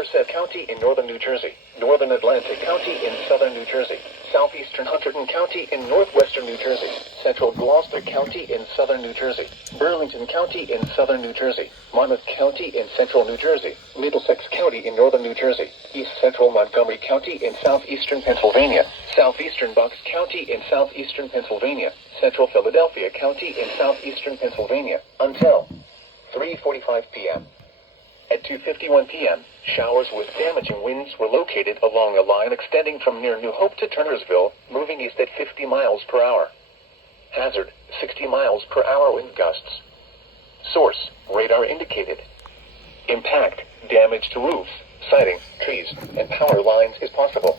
Somerset County in northern New Jersey, northern Atlantic County in southern New Jersey, southeastern Hunterdon County in northwestern New Jersey, central Gloucester County in southern New Jersey, Burlington County in southern New Jersey, Monmouth County in central New Jersey, Middlesex County in northern New Jersey, east central Montgomery County in southeastern Pennsylvania, southeastern Bucks County in southeastern Pennsylvania, central Philadelphia County in southeastern Pennsylvania, until 3:45 p.m. At 2:51 p.m., showers with damaging winds were located along a line extending from near New Hope to Turnersville, moving east at 50 miles per hour. Hazard, 60 miles per hour wind gusts. Source, radar indicated. Impact, damage to roofs, siding, trees, and power lines is possible.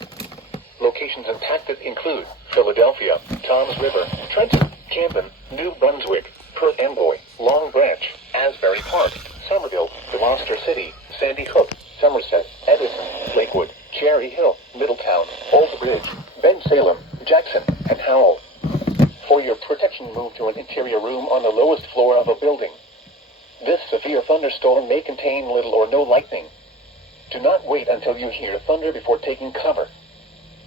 Locations impacted include Philadelphia, Toms River, Trenton, Camden, New Brunswick, Perth Amboy, Long Branch, Asbury Park, Somerville, Gloucester City, Sandy Hook, Somerset, Edison, Lakewood, Cherry Hill, Middletown, Old Bridge, Ben Salem, Jackson, and Howell. For your protection, move to an interior room on the lowest floor of a building. This severe thunderstorm may contain little or no lightning. Do not wait until you hear thunder before taking cover.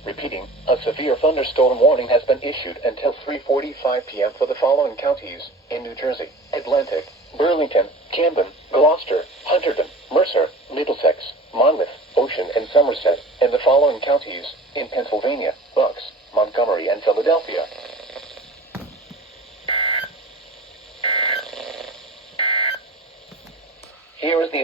Repeating, a severe thunderstorm warning has been issued until 3:45 p.m. for the following counties in New Jersey: Atlantic, Burlington, Camden, Gloucester, Hunterdon, Mercer, Middlesex, Monmouth, Ocean, and Somerset, and the following counties in Pennsylvania: Bucks, Montgomery, and Philadelphia. Here is the